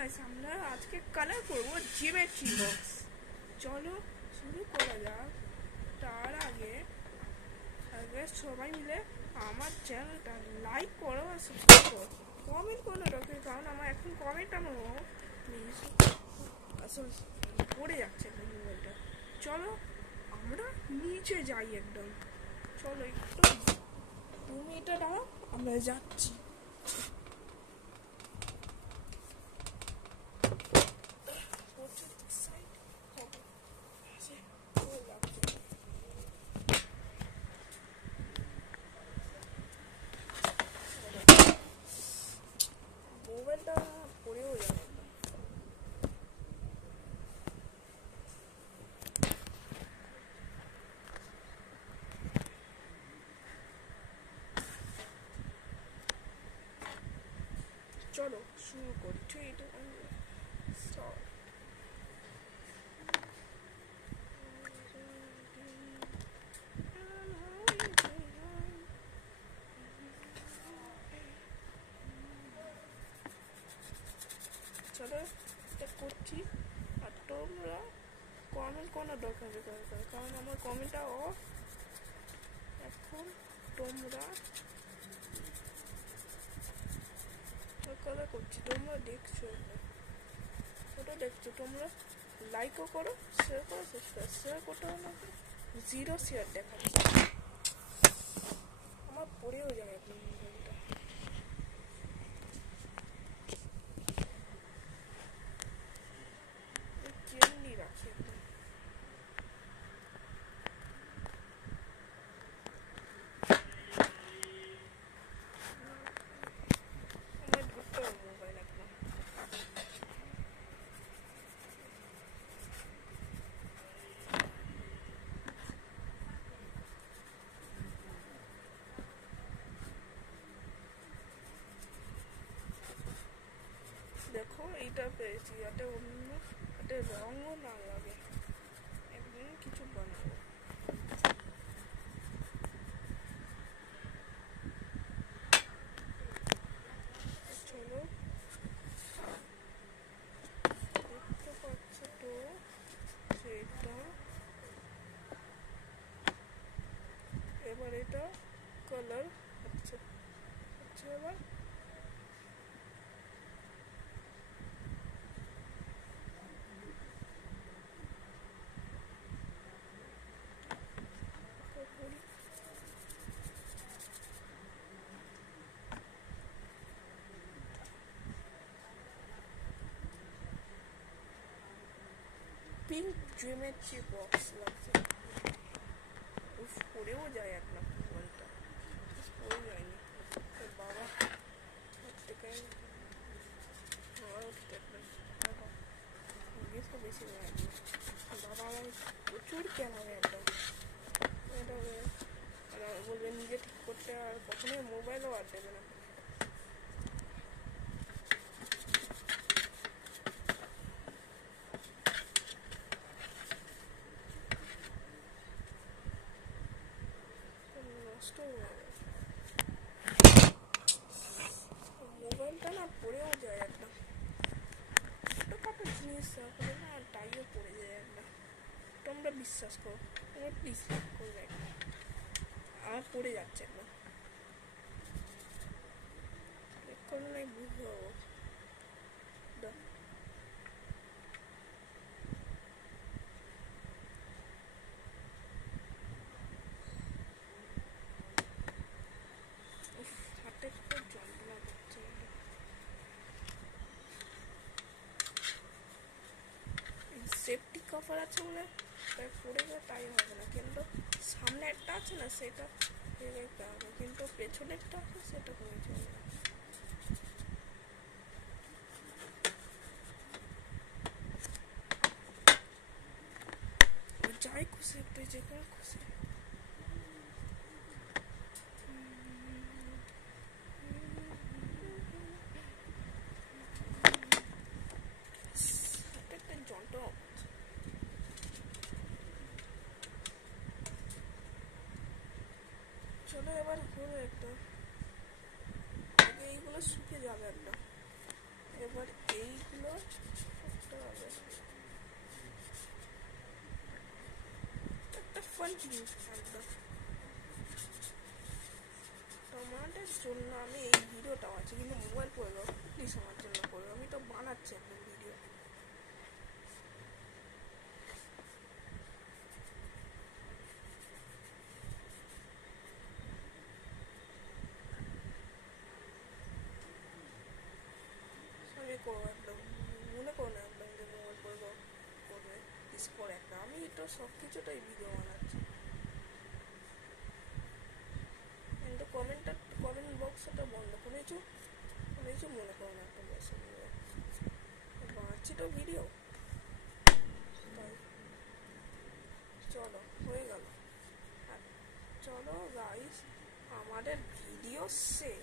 গাইস আমরা আজকে কালার করবো জিওমেট্রি বক্স। চলো শুরু করা যাক। তার আগে সবাই মিলে আমার চ্যানেলটা লাইক করো আর সাবস্ক্রাইব করো, কমেন্ট করো রাখো, কারণ আমার এখন কমেন্ট আমার প্লিজ আসলে পড়ে যাচ্ছে মোবাইলটা। চলো আমরা নিচে যাই একদম। চলো একটু তুমি এটা দাও, আমরা যাচ্ছি। মোবাইলটা পড়েও যাবে। চলো শুরু করি। চলো এটা করছি, আর তোমরা কমেন্ট কোনো দরকার কারণ আমার কমেন্টটা অফ। এখন তোমরা কালার করছি, তোমরা দেখছো, ওটা দেখছো, তোমরা লাইকও করো, শেয়ার করো, শেয়ার করতে হবে না, 0 শেয়ার দেখাচ্ছে। আমার পড়েও যায় এখন মোবাইলটা। কেমনি রাখি একদম। আমার ধরতে হবে মোবাইল একদম। দেখো এইটা পেয়েছি, যাতে অন্য যাতে রঙও না লাগে, একদম কিছু বানাবো। চলো দেখতে পাচ্ছ তো সেটা, এবার এটা কালার হচ্ছে এবার পিঙ্ক জিওমেট্রি বক্স লাগছে। উফ, পড়েও যায় এক লাখ মোবাইলটা, পড়ে যায়নি। বাবা থেকে বেশি লাগবে, বাবা আমার প্রচুর ক্যামেরা একদম। এটা বলবে নিজে ঠিক করতে, আর কখনোই মোবাইলও আর দেবে না। নষ্ট হয়ে যাবে মোবাইলটা, না পড়েও যায় একদম। ছোটোখাটো জিনিস করে না, টাইও পড়ে যায় একদম। তোমরা বিশ্বাস করো, তোমরা প্লিজ করবে একদম। আমার পড়ে যাচ্ছে একদম, করলে বুঝতে পারবো। হাতে খুব যন্ত্রণা করছে। সেফটি কভার আছে বলে তাই পড়ে গেলে তাই হবে না, কিন্তু সামনে একটা আছে না, সেটা দেখতে হবে, কিন্তু পেছনেরটা আছে সেটা করে চলবে না। যাই খুশি একটু, যেখানে খুশি। একটা যন্ত্র। চলো এবার হলো একটা, আগে এইগুলো শুকে যাবে একটা। এবার এইগুলো করতে হবে, একটা ফান জিনিস একদম। তোমাদের জন্য আমি এই ভিডিওটাও আছে, কিন্তু মোবাইল করবো প্লিজ আমার জন্য করবো, আমি তো বানাচ্ছি একটা ভিডিও। আমি করবো একদম, মনে করো না একদম যে মোবাইল করবো করবে প্লিজ করে একটা, আমি তো সব কিছুটাই ভিডিও বানাচ্ছি। কিন্তু কমেন্ট বক্সটা বন্ধ করেছো করেছো, মনে করো না একটা বসে বানাচ্ছি তো ভিডিও, তাই চলো হয়ে গেল। আর চলো গাইস, আমাদের ভিডিও শেষ।